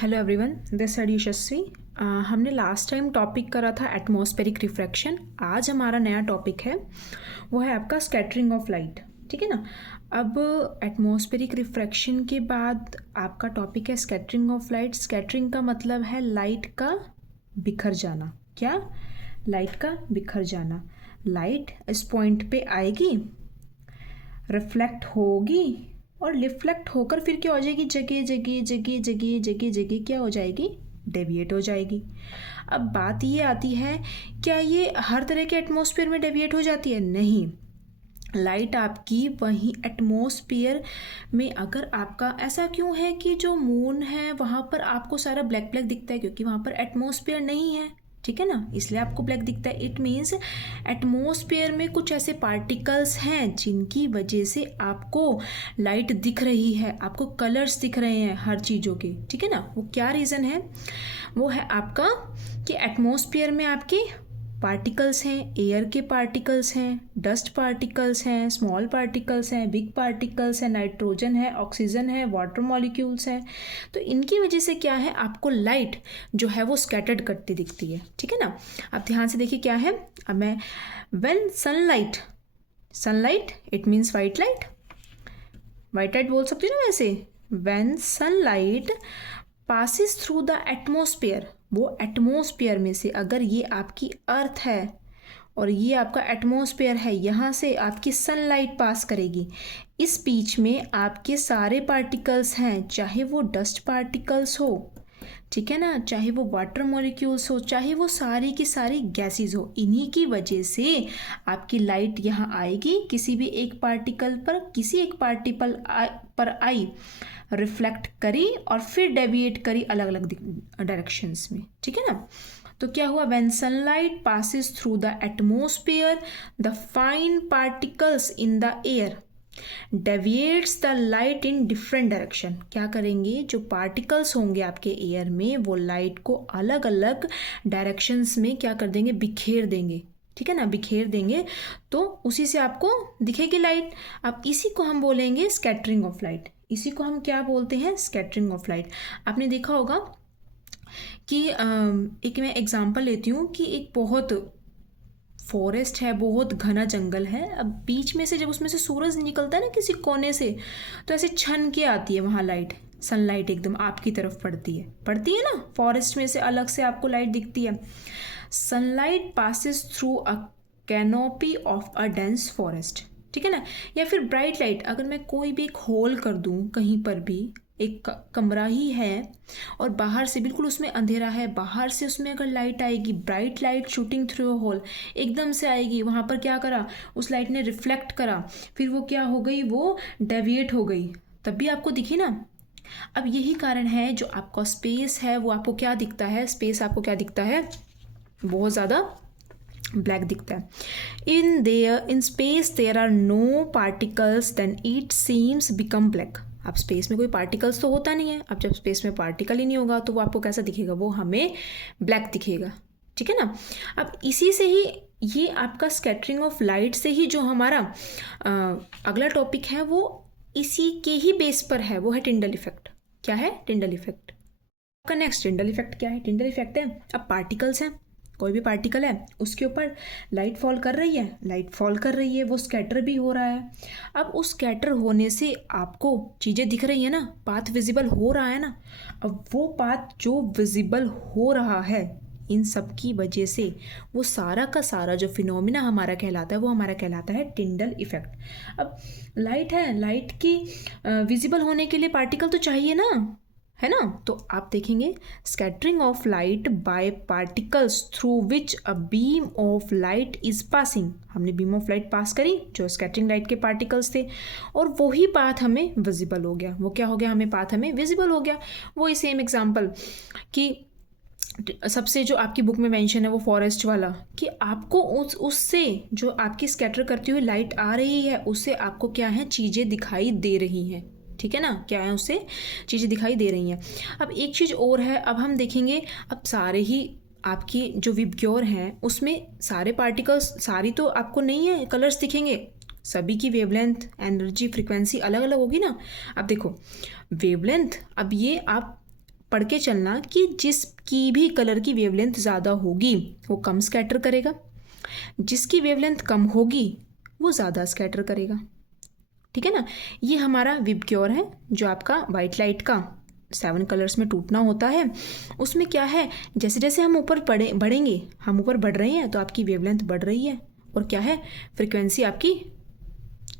Hello everyone, this side यशस्वी। हमने last time topic करा था एटमॉस्फेरिक रिफ्रैक्शन। आज हमारा नया टॉपिक है, वो है आपका स्कैटरिंग ऑफ लाइट। ठीक है ना। अब एटमॉस्फेरिक रिफ्रैक्शन के बाद आपका टॉपिक है स्कैटरिंग ऑफ लाइट। स्कैटरिंग का मतलब है लाइट का बिखर जाना। क्या? लाइट का बिखर जाना। लाइट इस पॉइंट पे आएगी, रिफ्लेक्ट होगी और रिफ्लेक्ट होकर फिर क्या हो जाएगी, जगह जगह जगह जगह जगह जगह क्या हो जाएगी, डेविएट हो जाएगी। अब बात ये आती है, क्या ये हर तरह के एटमॉस्फेयर में डेविएट हो जाती है? नहीं। लाइट आपकी वहीं एटमॉस्फेयर में, अगर आपका ऐसा क्यों है कि जो मून है वहाँ पर आपको सारा ब्लैक ब्लैक दिखता है, क्योंकि वहाँ पर एटमॉस्फेयर नहीं है। ठीक है ना, इसलिए आपको ब्लैक दिखता है। इट मीन्स एटमॉस्फेयर में कुछ ऐसे पार्टिकल्स हैं जिनकी वजह से आपको लाइट दिख रही है, आपको कलर्स दिख रहे हैं हर चीज़ों के। ठीक है ना। वो क्या रीज़न है? वो है आपका कि एटमॉस्फेयर में आपके पार्टिकल्स हैं, एयर के पार्टिकल्स हैं, डस्ट पार्टिकल्स हैं, स्मॉल पार्टिकल्स हैं, बिग पार्टिकल्स हैं, नाइट्रोजन है, ऑक्सीजन है, वाटर मॉलिक्यूल्स हैं। तो इनकी वजह से क्या है, आपको लाइट जो है वो स्कैटर्ड करती दिखती है। ठीक है ना। अब ध्यान से देखिए क्या है। अब मैं when sunlight, sunlight it means white light, white light बोल सकती हूँ ना वैसे। When sunlight passes through the atmosphere, वो एटमॉस्फेयर में से, अगर ये आपकी अर्थ है और ये आपका एटमॉस्फेयर है, यहाँ से आपकी सनलाइट पास करेगी। इस बीच में आपके सारे पार्टिकल्स हैं, चाहे वो डस्ट पार्टिकल्स हो, ठीक है ना, चाहे वो वाटर मॉलिक्यूल्स हो, चाहे वो सारी की सारी गैसेस हो, इन्हीं की वजह से आपकी लाइट यहाँ आएगी। किसी भी एक पार्टिकल पर, किसी एक पार्टिकल पर आई, रिफ्लेक्ट करी और फिर डेविएट करी अलग अलग डायरेक्शंस में। ठीक है ना। तो क्या हुआ, when sunlight passes through the atmosphere the fine particles in the air deviates the light in different direction. क्या करेंगे, जो पार्टिकल्स होंगे आपके एयर में, वो लाइट को अलग अलग डायरेक्शंस में क्या कर देंगे, बिखेर देंगे। ठीक है ना, बिखेर देंगे, तो उसी से आपको दिखेगी लाइट। अब इसी को हम बोलेंगे स्कैटरिंग ऑफ लाइट। इसी को हम क्या बोलते हैं, स्कैटरिंग ऑफ लाइट। आपने देखा होगा कि एक मैं एग्जांपल लेती हूँ कि एक बहुत फॉरेस्ट है, बहुत घना जंगल है। अब बीच में से जब उसमें से सूरज निकलता है ना किसी कोने से, तो ऐसे छन के आती है वहाँ लाइट, सनलाइट एकदम आपकी तरफ पड़ती है ना, फॉरेस्ट में से अलग से आपको लाइट दिखती है। Sunlight passes through a canopy of a dense forest. ठीक है ना। या फिर ब्राइट लाइट, अगर मैं कोई भी एक होल कर दूँ कहीं पर भी, एक कमरा ही है और बाहर से बिल्कुल उसमें अंधेरा है, बाहर से उसमें अगर लाइट आएगी, bright light shooting through hole एकदम से आएगी, वहाँ पर क्या करा, उस लाइट ने रिफ्लेक्ट करा, फिर वो क्या हो गई, वो डेविएट हो गई, तब भी आपको दिखी ना। अब यही कारण है, जो आपका स्पेस है वो आपको क्या दिखता है, स्पेस आपको क्या दिखता है, बहुत ज़्यादा ब्लैक दिखता है। In space there are no particles then it seems become black. अब स्पेस में कोई पार्टिकल्स तो होता नहीं है। अब जब स्पेस में पार्टिकल ही नहीं होगा तो वो आपको कैसा दिखेगा, वो हमें ब्लैक दिखेगा। ठीक है ना। अब इसी से ही ये आपका स्कैटरिंग ऑफ लाइट से ही जो हमारा अगला टॉपिक है वो इसी के ही बेस पर है, वो है टिंडल इफेक्ट। क्या है, टिंडल इफेक्ट। आपका नेक्स्ट टिंडल इफेक्ट क्या है, टिंडल इफेक्ट है, अब पार्टिकल्स हैं, कोई भी पार्टिकल है उसके ऊपर लाइट फॉल कर रही है, वो स्कैटर भी हो रहा है। अब उस स्कैटर होने से आपको चीज़ें दिख रही है ना, पाथ विजिबल हो रहा है ना। अब वो पाथ जो विजिबल हो रहा है, इन सब की वजह से वो सारा का सारा जो फिनोमिना हमारा कहलाता है, वो हमारा कहलाता है टिंडल इफेक्ट। अब लाइट है, लाइट की विजिबल होने के लिए पार्टिकल तो चाहिए ना, है ना। तो आप देखेंगे scattering of light by particles through which a beam of light is passing. हमने बीम ऑफ लाइट पास करी, जो स्कैटरिंग लाइट के पार्टिकल्स थे, और वही पाथ हमें विजिबल हो गया। वो क्या हो गया, हमें पाथ हमें विजिबल हो गया। वही सेम एग्जांपल कि सबसे जो आपकी बुक में मेंशन है वो फॉरेस्ट वाला, कि आपको उससे जो आपकी स्कैटर करती हुई लाइट आ रही है, उससे आपको क्या है, चीज़ें दिखाई दे रही हैं। ठीक है ना, क्या है, उससे चीज़ें दिखाई दे रही हैं। अब एक चीज़ और है, अब हम देखेंगे, अब सारे ही आपकी जो विबग्योर हैं उसमें सारे पार्टिकल्स, सारी तो आपको नहीं है कलर्स दिखेंगे, सभी की वेवलेंथ, एनर्जी, फ्रीक्वेंसी अलग अलग होगी ना। अब देखो वेवलेंथ, अब ये आप पढ़ के चलना कि जिसकी भी कलर की वेवलेंथ ज़्यादा होगी वो कम स्कैटर करेगा, जिसकी वेवलेंथ कम होगी वो ज़्यादा स्कैटर करेगा। ठीक है ना। ये हमारा विबग्योर है जो आपका वाइट लाइट का 7 कलर्स में टूटना होता है। उसमें क्या है, जैसे जैसे हम ऊपर बढ़ेंगे, हम ऊपर बढ़ रहे हैं तो आपकी वेवलेंथ बढ़ रही है, और क्या है, फ्रिक्वेंसी आपकी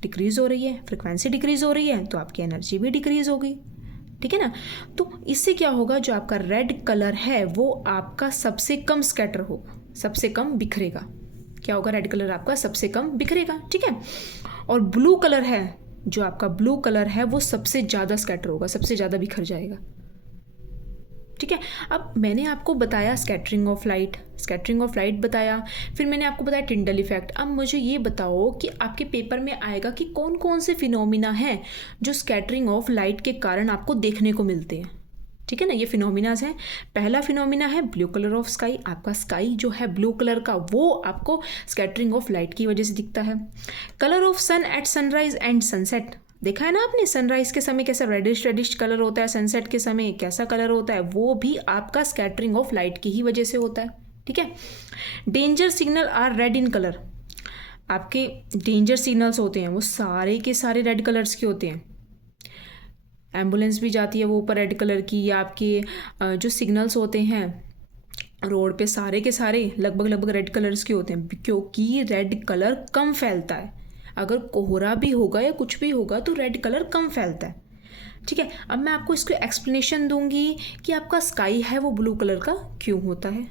डिक्रीज हो रही है। फ्रिक्वेंसी डिक्रीज हो रही है तो आपकी एनर्जी भी डिक्रीज होगी। ठीक है ना। तो इससे क्या होगा, जो आपका रेड कलर है वो आपका सबसे कम स्कैटर होगा, सबसे कम बिखरेगा। क्या होगा, रेड कलर आपका सबसे कम बिखरेगा। ठीक है। और ब्लू कलर है, जो आपका ब्लू कलर है वो सबसे ज़्यादा स्कैटर होगा, सबसे ज़्यादा बिखर जाएगा। ठीक है। अब मैंने आपको बताया स्कैटरिंग ऑफ लाइट बताया, फिर मैंने आपको बताया टिंडल इफेक्ट। अब मुझे ये बताओ कि आपके पेपर में आएगा कि कौन कौन से फिनोमिना हैं जो स्कैटरिंग ऑफ लाइट के कारण आपको देखने को मिलते हैं। ठीक है ना। ये फिनोमिनाज हैं। पहला फिनोमिना है ब्लू कलर ऑफ स्काई। आपका स्काई जो है ब्लू कलर का, वो आपको स्कैटरिंग ऑफ लाइट की वजह से दिखता है। Colour of sun at sunrise and sunset, देखा है ना आपने, सनराइज के समय कैसा रेडिश कलर होता है, सनसेट के समय कैसा कलर होता है, वो भी आपका स्कैटरिंग ऑफ लाइट की ही वजह से होता है। ठीक है। Danger signal are red in colour, आपके डेंजर सिग्नल्स होते हैं वो सारे के सारे रेड कलर्स के होते हैं। एम्बुलेंस भी जाती है वो ऊपर रेड कलर की, या आपके जो सिग्नल्स होते हैं रोड पे सारे के सारे लगभग रेड कलर्स के होते हैं, क्योंकि रेड कलर कम फैलता है। अगर कोहरा भी होगा या कुछ भी होगा तो रेड कलर कम फैलता है। ठीक है। अब मैं आपको इसको एक्सप्लेनेशन दूंगी कि आपका स्काई है वो ब्लू कलर का क्यों होता है।